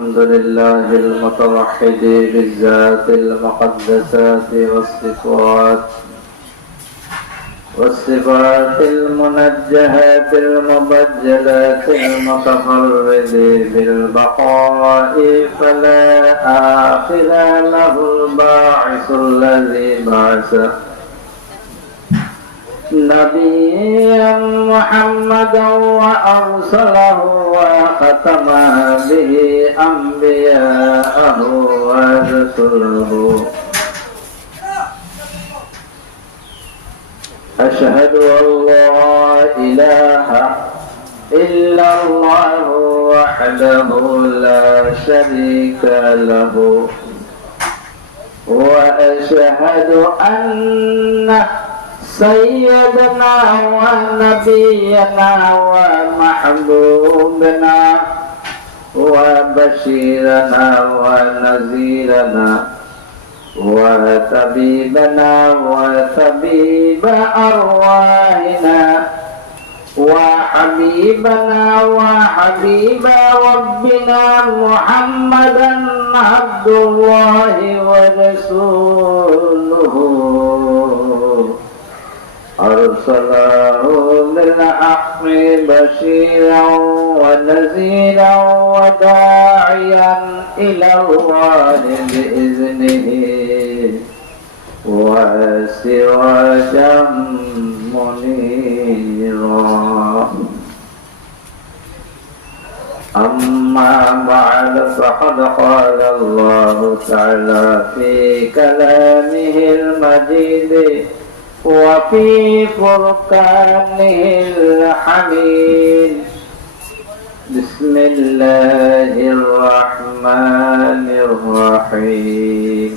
الحمد لله المتوحد بالذات المقدسات والصفات المنجهات المبجلات المتفرد بالبقاء فلا آخر له الباعث الذي بعث نبيا محمدا وأرسله وختم به أنبياءه ورسله أشهد أن لا إله إلا الله وحده لا شريك له وأشهد أن سيدنا ونبينا ومحبوبنا وبشيرنا ونذيرنا وطبيبنا وطبيب أرواحنا وحبيبنا وحبيب ربنا محمدا عبد الله ورسوله أرسله بالحق بشيرا ونذيرا وداعيا إلى الله بإذنه وسراجا منيرا أما بعد فقد قال الله تعالى في كلامه المجيد وفي فرقانه الحميد بسم الله الرحمن الرحيم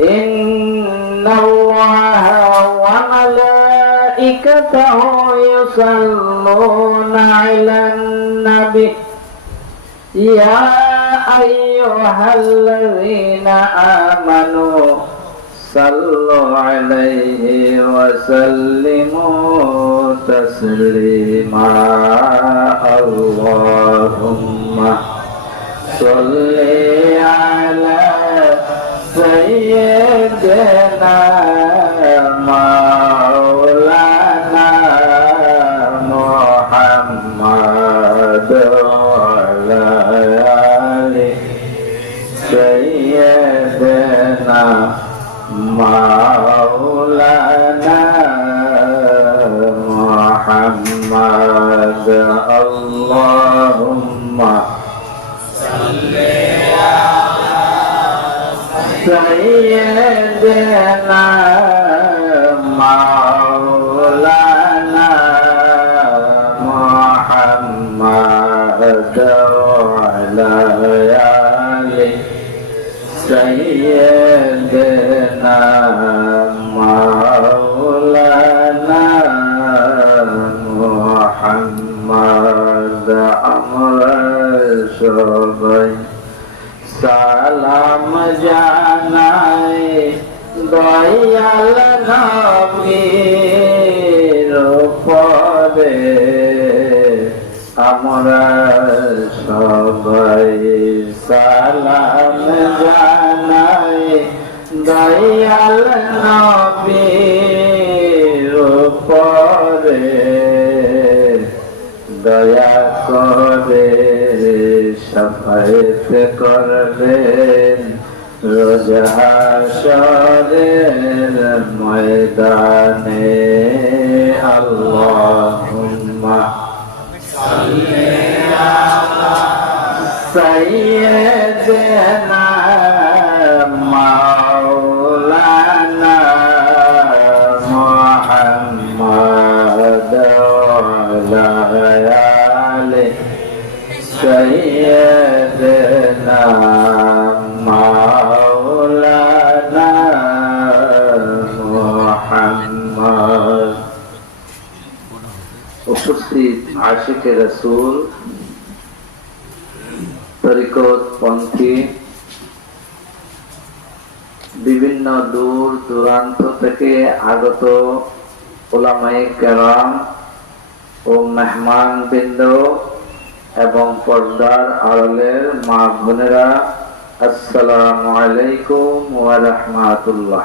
إن الله وملائكته يصلون على النبي يا أيها الذين آمنوا صلوا عليه وسلموا تسليما اللهم صل على سيدنا مولانا محمد وعلى آل سيدنا مولانا محمد اللهم صل على سيدنا مولانا محمد وعلى آل سيدنا مولانا محمد আমরাই সালাম জানাই দয়াল নবীর উপরে আমরা সবাই সালাম জানাই দয়াল নবীর উপরে দয়া করে শাফায়েত করবেন রোজ হাশরের ময়দানে আল্লাহুম্মা সাল্লি আলা সাইয়্যিদিনা মাওলানা মুহাম্মদ ওয়া আলা আলি সাইয়্যিদিনা মাওলানা মুহাম্মদ। উপস্থিত আশিকে রাসূল তরিকত পন্থী বিভিন্ন দূর দূরান্ত থেকে আগত ওলামায়ে কেরাম ও মেহমান বৃন্দ এবং পর্দার আড়ালের মা বোনেরা, আসসালামু আলাইকুম ওয়া রাহমাতুল্লাহ।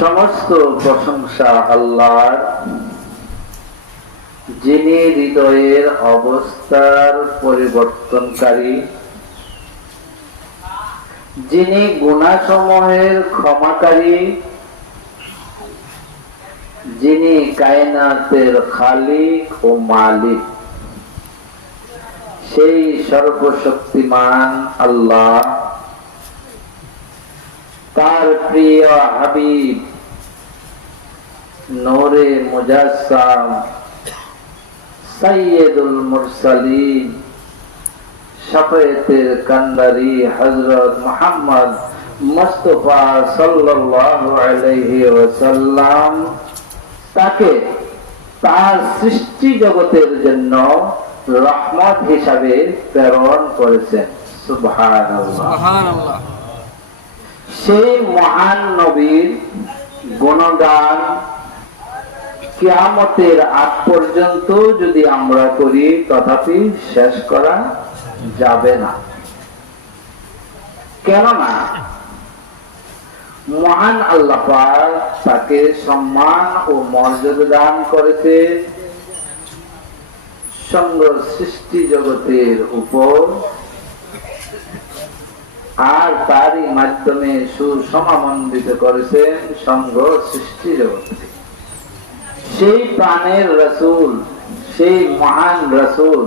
সমস্ত প্রশংসা আল্লাহর, যিনি হৃদয়ের অবস্থার পরিবর্তনকারী, যিনি গুনাহসমূহের ক্ষমাকারী, যিনি কায়নাতের খালিক ও মালিক। সেই সর্বশক্তিমান আল্লাহ, তার প্রিয় হাবিব নূরে মুজাসসাম সাইয়্যিদুল মুরসালিন শাফায়েতের কান্ডারি হযরত মুহাম্মদ মুস্তাফা সাল্লাল্লাহু আলাইহি ওয়াসাল্লাম তাকে তার সৃষ্টি জগতের জন্য রহমত হিসাবে প্রেরণ করেছেন। সুবহানাল্লাহ। সেই মহান নবীর গুণগান কিয়ামতের আগ পর্যন্ত যদি আমরা করি, তথাপি শেষ করা যাবে না। কেননা মহান আল্লাহ পাক তাকে সম্মান ও মর্যাদা দান করেছে সমগ্র সৃষ্টি জগতের উপর, আর তারই মাধ্যমে সুসমামণ্ডিত করেছেন সমগ্র সৃষ্টি জগৎ। সেই প্রাণের রাসূল, সেই মহান রাসূল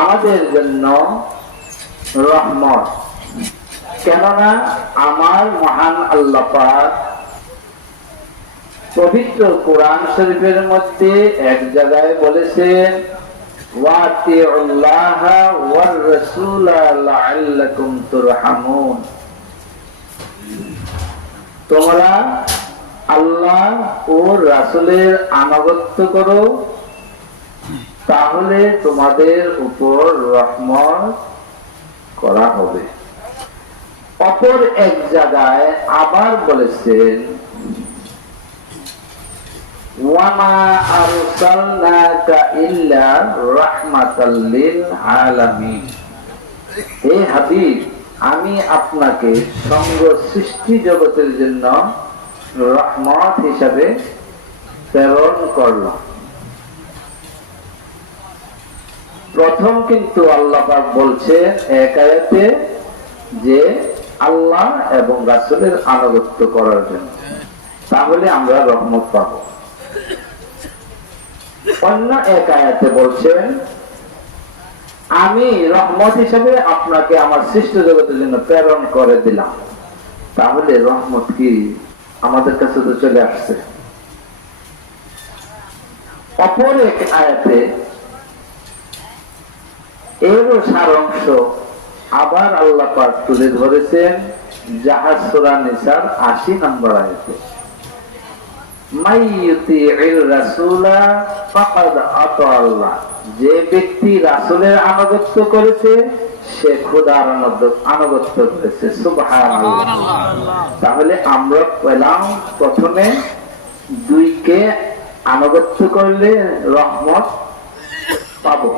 আমাদের জন্য রহমত। কেননা আমার মহান আল্লাহ পাক পবিত্র কোরআন শরীফের মধ্যে এক জায়গায় বলেছেন, ওয়াতিউল্লাহা ওয়ার রাসূলা লাআল্লাকুম তুরহামুন। তোমরা আল্লাহ ও রাসূলের আনুগত্য করো, তাহলে তোমাদের উপর রহমত করা হবে। অপর এক জায়গায় আবার বলেছেন, ওয়ামা আরসালনাকা ইল্লা রাহমাতাল লিল আলামিন। হে হাবিব, আমি আপনাকে সমগ্র সৃষ্টি জগতের জন্য রহমত হিসাবে প্রেরণ করলাম। প্রথম কিন্তু আল্লাহ পাক বলছেন এক আয়াতে যে আল্লাহ এবং রাসূলের আনুগত্য করার জন্য, তাহলে আমরা রহমত পাব। অন্য এক আয়াতে বলছেন, আমি রহমত হিসেবে আপনাকে আমার সৃষ্টি জগতের জন্য প্রেরণ করে দিলাম। তাহলে রহমত কি আমাদের কাছে তো চলে আসছে। অপর এক আয়াতে এরও সারাংশ আবার আল্লাহ পাক তুলে ধরেছেন জাহাজ সূরা নিসার ৮০ নম্বর আয়াতে, মাইয়ুতিইর রাসূলা ফাকাদ আতা আল্লাহ। যে ব্যক্তি রাসূলের আনুগত্য করেছে সে খোদার আনুগত্য করেছে। সুবহানাল্লাহ। তাহলে আমরা পেলাম প্রথমে দুইকে আনুগত্য করলে রহমত পাবো,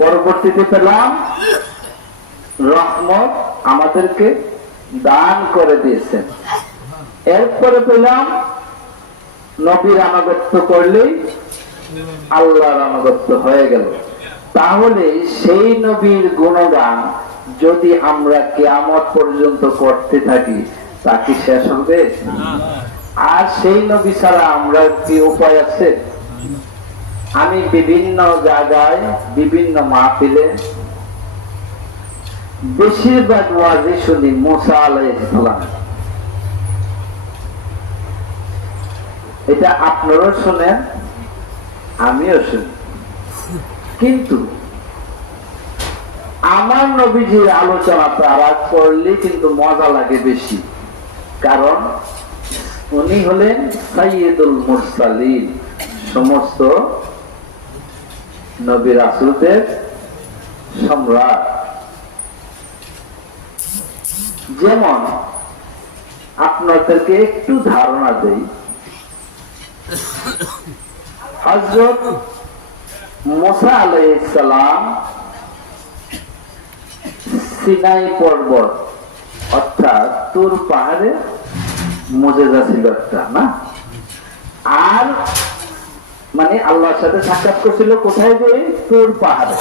পরবর্তীতে পেলাম রহমত আমাদেরকে দান করে দিয়েছেন। এরপরে পেলাম নবীর আনুগত্য করলেই আল্লাহর আনুগত্য হয়ে গেল। তাহলে সেই নবীর গুণগান যদি আমরা কিয়ামত পর্যন্ত করতে থাকি, তা কি শেষ হবে? আর সেই নবী ছাড়া আমরা কি উপায় আছে? আমি বিভিন্ন জায়গায় বিভিন্ন মাহফিলে বেশিরভাগ ওয়াজি শুনি মুসা আলাইহিস সালাম। এটা আপনারাও শুনেন, আমিও শুনি। কিন্তু আমার নবীজির আলোচনা তারা করলে কিন্তু মজা লাগে বেশি, কারণ উনি হলেন সাইয়্যিদুল মুরসালিন, সমস্ত নবী রাসূলদের সম্রাট। যেমন আপনাদেরকে একটু ধারণা দেই, হযরত মুসা আলাইহিস সালাম সিনাই পর্বত অর্থাৎ তুর পাহাড়ে মুজিজা ছিল একটা, না? আর মানে আল্লাহর সাথে সাক্ষাৎ করছিল কোথায়? যে তুর পাহাড়ে।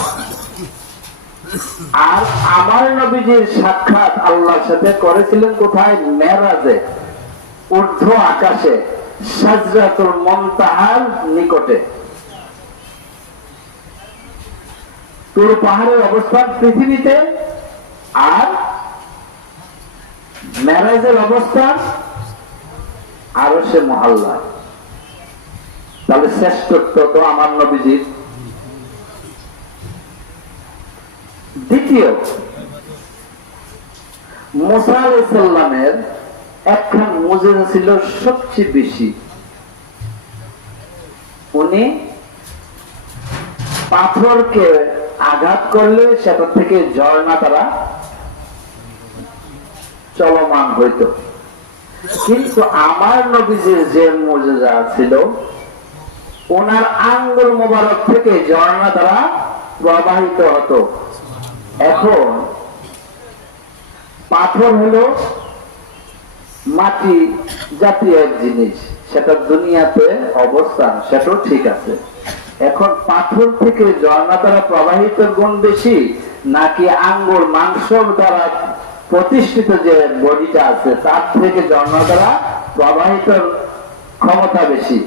আর আমার নবীজির সাক্ষাৎ আল্লাহর সাথে করেছিলেন কোথায়? মেরাজে, ঊর্ধ্ব আকাশে, সিদরাতুল মুনতাহার নিকটে। তুর পাহাড়ের অবস্থান পৃথিবীতে, আর মেরাজের অবস্থান আরশে মহল্লা। তাহলে শ্রেষ্ঠত্ব তো আমার নবীজির। দ্বিতীয়, মুসা আলাইহিস সালামের একখান মুজিজা ছিল সবচেয়ে বেশি। উনি পাথরকে আঘাত করলে সেটা থেকে ঝর্ণা তারা চলমান হইত। কিন্তু আমার নবীজির যে মুজিজা ছিল, ওনার আঙ্গুল মোবারক থেকে ঝর্ণা দ্বারা প্রবাহিত হতো। এখন পাথর হলো মাটি জাতীয় এক জিনিস, সেটা দুনিয়াতে অবস্থান, সেটাও ঠিক আছে। এখন পাথর থেকে ঝর্ণা দ্বারা প্রবাহিত গুণ বেশি, নাকি আঙ্গুল মাংস দ্বারা প্রতিষ্ঠিত যে বডিটা আছে তার থেকে ঝর্ণা দ্বারা প্রবাহিত ক্ষমতা বেশি?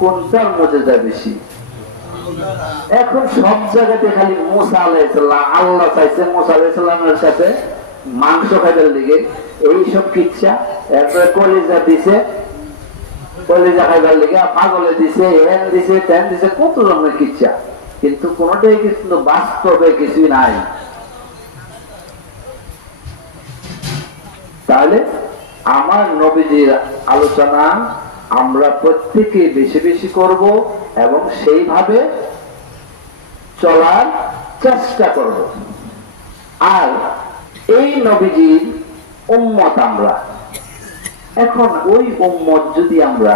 কোনটার মুজিজা বেশি? এখন সব জায়গাতে খালি মুসা আলাইহিস সালাম, আল্লাহ চাইছে মুসা আলাইহিস সালামের সাথে মাংস খাইবার লিগে এইসব কিচ্ছা, এরপরে কলিজা দিছে, কলিজা খাইবার লিগে পাগলে দিছে, এন দিছে, তেন দিছে, কত রকমের কিচ্ছা, কিন্তু কোনটাই কিন্তু বাস্তবে কিছুই নাই। তাহলে আমার নবীজির আলোচনা আমরা প্রত্যেকে বেশি বেশি করব এবং সেইভাবে চলার চেষ্টা করব। আর এই নবীজির উম্মত আমরা। এখন ওই উম্মত যদি আমরা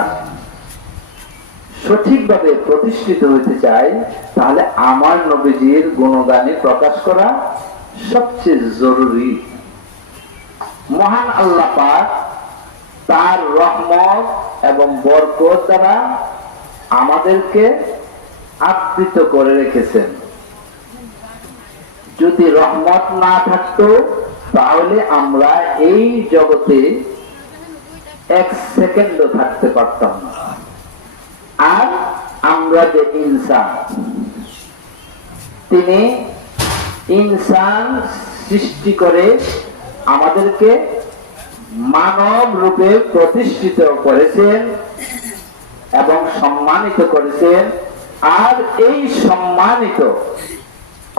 সঠিকভাবে প্রতিষ্ঠিত হতে চাই, তাহলে আমার নবীজির গুণগানে প্রকাশ করা সবচেয়ে জরুরি। মহান আল্লাহ পাক তার রহমত এবং বরকত দ্বারা আমাদেরকে আবৃত করে রেখেছেন। যদি রহমত না থাকতো তাহলে আমরা এই জগতে এক সেকেন্ডও থাকতে পারতাম না। আর আমরা যে ইনসান, তিনি ইনসান সৃষ্টি করে আমাদেরকে মানব রূপে প্রতিষ্ঠিত করেছেন এবং সম্মানিত করেছেন। আর এই সম্মানিত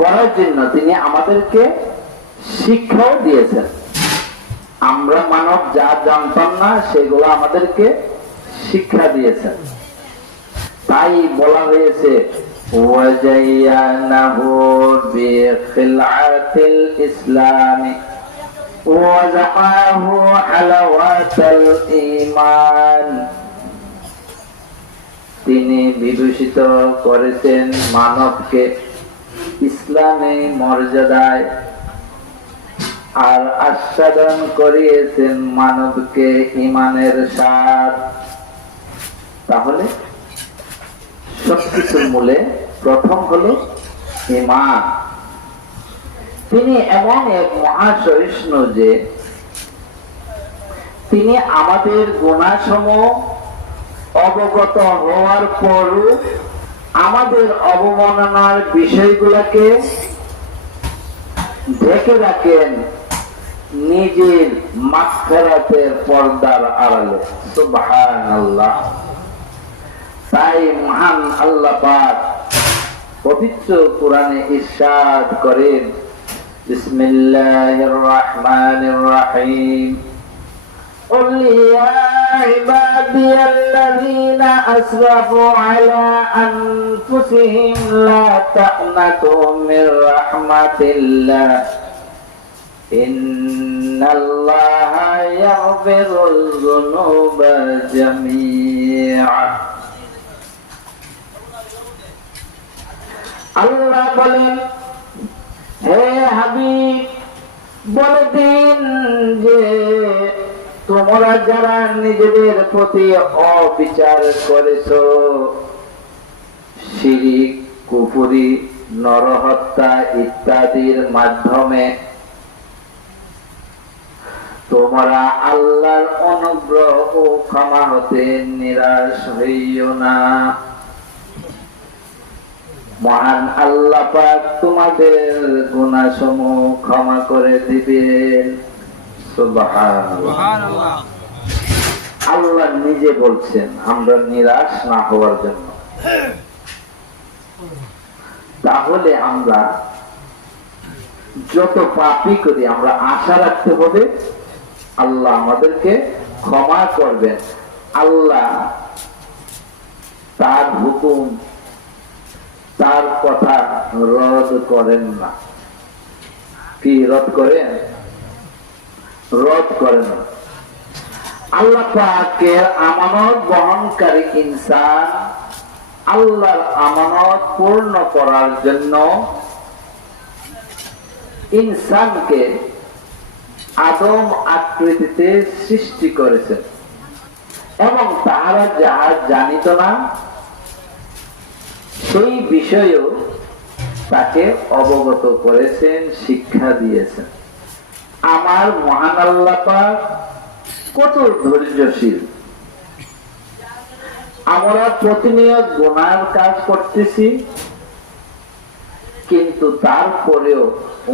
করার জন্য তিনি আমাদেরকে শিক্ষাও দিয়েছেন। আমরা মানব যা জানতাম না সেগুলো আমাদেরকে শিক্ষা দিয়েছেন। তাই বলা হয়েছে ওয়াজাইয়ানাহু বিখিলআতিল ইসলামি ওয়াজাআহু হালাওয়াতাল ঈমান। তিনি বিভূষিত করেছেন মানবকে ইসলামে মর্যাদায়, আর আস্বাদন করিয়েছেন মানবকে ঈমানের স্বাদ। তাহলে সবকিছুর মূলে প্রথম হলো ঈমান। তিনি এমন এক মহাসহিষ্ণু যে তিনি আমাদের গুনাহসমূহ অবগত হওয়ার পরও আমাদের অবমাননার বিষয়গুলোকে ঢেকে রাখেন নিজের মাগফিরাতের পর্দার আড়ালে। সুবহানাল্লাহ। তাই মহান আল্লাহ পাক পবিত্র কোরআনে ইরশাদ করেন, বিসমিল্লাহির রহমানির রহিম, قل يا عبادي الذين أسرفوا على أنفسهم لا تقنطوا من رحمة الله إن الله يغفر الذنوب جميعا আল্লাহ বলেন, হে হাবিব বলে দিন যে তোমরা যারা নিজেদের প্রতি অবিচার করেছো, শিরিক, কুফরি, নরহত্যা ইত্যাদির মাধ্যমে, তোমরা আল্লাহর অনুগ্রহ ও ক্ষমা হতে নিরাশ হইও না। মহান আল্লাহ পাক তোমাদের গুনাহসমূহ ক্ষমা করে দিবেন। সুবহানাল্লাহ। আল্লাহ নিজে বলছেন আমরা নিরাশ না হওয়ার জন্য। তাহলে আমরা যত পাপই করি আমরা আশা রাখতে হবে আল্লাহ আমাদেরকে ক্ষমা করবেন। আল্লাহ তার হুকুম, তার কথা রদ করেন না। কি রদ করেন? রদ করেন না। আল্লাহ পাকের আমানত বহনকারী ইনসান আল্লাহর আমানত পূর্ণ করার জন্য ইনসানকে আদম আকৃতিতে সৃষ্টি করেছেন এবং তাহারা যাহা জানিত না সেই বিষয়েও তাকে অবগত করেছেন, শিক্ষা দিয়েছেন। আমার মহান আল্লাহ পাক কত ধৈর্যশীল। আমরা প্রতিনিয়ত গুনার কাজ করতেছি, কিন্তু তারপরেও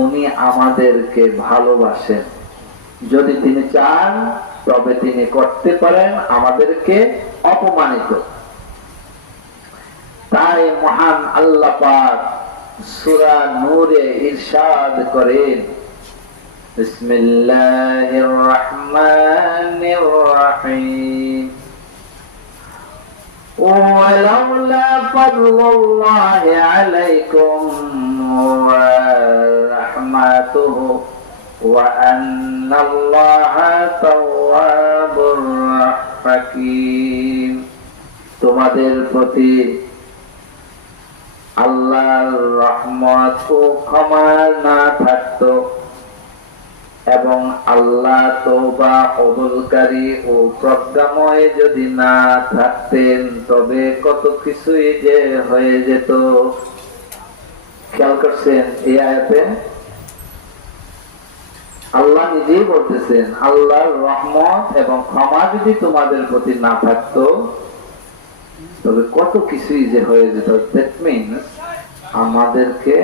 উনি আমাদেরকে ভালোবাসেন। যদি তিনি চান তবে তিনি করতে পারেন আমাদেরকে অপমানিত। তাই মহান আল্লাহ পাক সূরা নূরে ইরশাদ করেন, বিসমিল্লাহির রহমানির রহিম, ওয়ালাউলা ফাদলুল্লাহি আলাইকুম ওয়া রাহমাতুহু ওয়া আন্নাল্লাহা তাওয়াবুর হাকীম। তোমাদের প্রতি আল্লাহর রহমত ও ক্ষমা না থাকতো এবং আল্লাহ তওবা কবুলকারী ও প্রজ্ঞাময় যদি না থাকতেন তবে কত কিছুই যে হয়ে যেত। খেয়াল করছেন এই আয়াতে আল্লাহ নিজেই বলতেছেন আল্লাহর রহমত এবং ক্ষমা যদি তোমাদের প্রতি না থাকতো তবে কত কিছুই যে হয়ে যেত। দ্যাট মিনস আমাদেরকে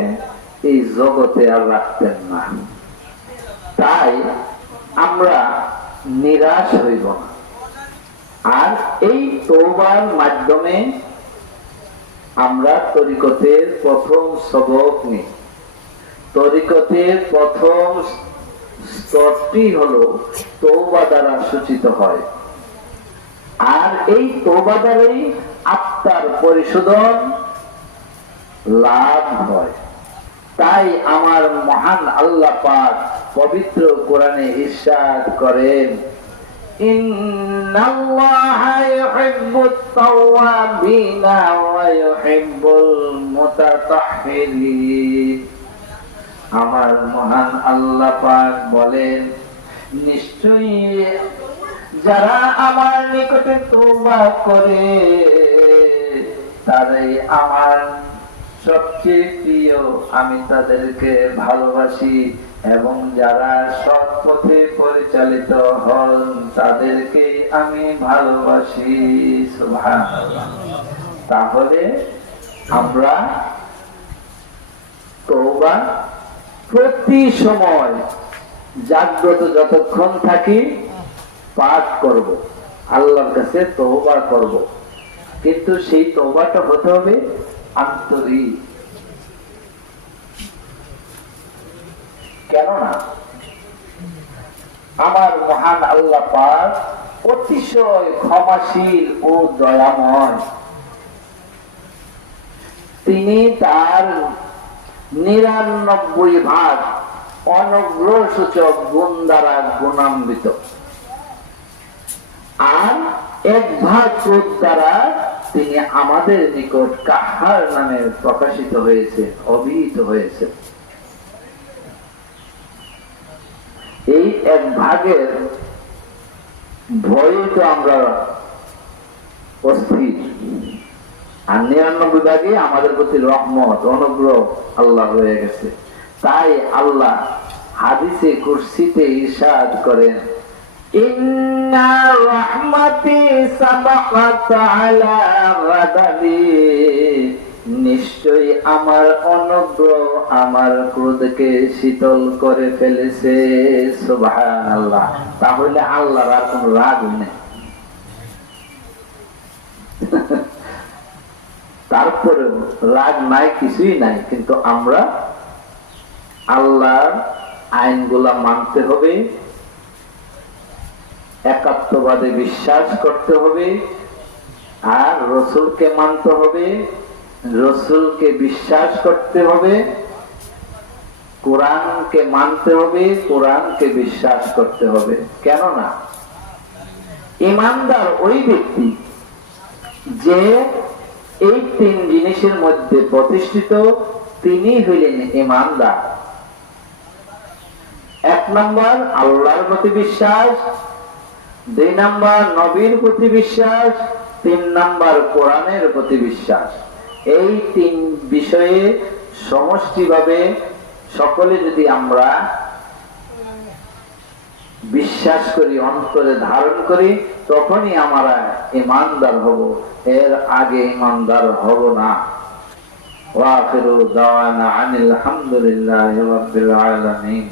এই জগতে আর রাখতেন না। তাই আমরা নিরাশ হইব না। আর এই তওবার মাধ্যমে আমরা তরিকতের প্রথম সবক নিই। তরিকতের প্রথম স্তরটি হলো তওবা দ্বারা সূচিত হয়, আর এই তওবা দ্বারাই আত্মার পরিশোধন লাভ হয়। তাই আমার মহান আল্লাহ পাক পবিত্র কোরআনে ইরশাদ করেন, ইন্নাল্লাহা ইউহিব্বুত তাওয়াবিনা ওয়া ইউহিব্বুল মুতাতাহহিরিন। আমার মহান আল্লাহ পাক বলেন, নিশ্চয়ই যারা আমার নিকটে তওবা করে তারাই আমার সবচেয়ে প্রিয়, আমি তাদেরকে ভালোবাসি, এবং যারা সৎ পথে পরিচালিত হন তাদেরকে আমি ভালোবাসি। সুবহানাল্লাহ। তাহলে আমরা তওবা প্রতি সময় জাগ্রত যতক্ষণ থাকি পাঠ করব, আল্লাহর কাছে তওবা করব, কিন্তু সেই তওবাটা হতে হবে আন্তরিক। কেননা আমার মহান আল্লাহ পাক অতিশয় ক্ষমাশীল ও দয়াময়। তিনি তার ৯৯ ভাগ অনুগ্রহ সূচক গুণ দ্বারা গুণান্বিত, আর ১ ভাগ ক্রোধ দ্বারা তিনি আমাদের নিকট কাহার নামে প্রকাশিত হয়েছে, অভিহিত হয়েছে। এই এক ভাগের ভয়ে তো আমরা অস্থির, আর 99 ভাগে আমাদের প্রতি রহমত অনুগ্রহ আল্লাহ হয়ে গেছে। তাই আল্লাহ হাদিসে কুরসিতে ইরশাদ করেন, ইন্না রাহমাতি সাবাকাত আলা গাদাবি, নিশ্চয়ই আমার অনুগ্রহ আমার ক্রোধকে শীতল করে ফেলেছে। সুবহানাল্লাহ। তাহলে আল্লাহর আর কোন রাগ নেই। তারপরে রাগ নাই, কিছুই নাই, কিন্তু আমরা আল্লাহর আইনগুলা মানতে হবে, একাত্মবাদে বিশ্বাস করতে হবে, আর রসুলকে মানতে হবে, রসুলকে বিশ্বাস করতে হবে, কোরআনকে মানতে হবে, কোরআনকে বিশ্বাস করতে হবে। কেননা ঈমানদার ওই ব্যক্তি যে এই তিন জিনিসের মধ্যে প্রতিষ্ঠিত, তিনি হইলেন ঈমানদার। 1 নম্বর আল্লাহর প্রতি বিশ্বাস, 2 নম্বর নবীর প্রতি বিশ্বাস, 3 নম্বর কোরআনের প্রতি বিশ্বাস। এই 3 বিষয়ে সমষ্টিভাবে সকলে যদি আমরা বিশ্বাস করি, অন্তরে ধারণ করি, তখনই আমরা ঈমানদার হব, এর আগে ঈমানদার হব না। ওয়া আখিরু দাওয়ানা আনিল হামদুলিল্লাহি রাব্বিল আলামিন।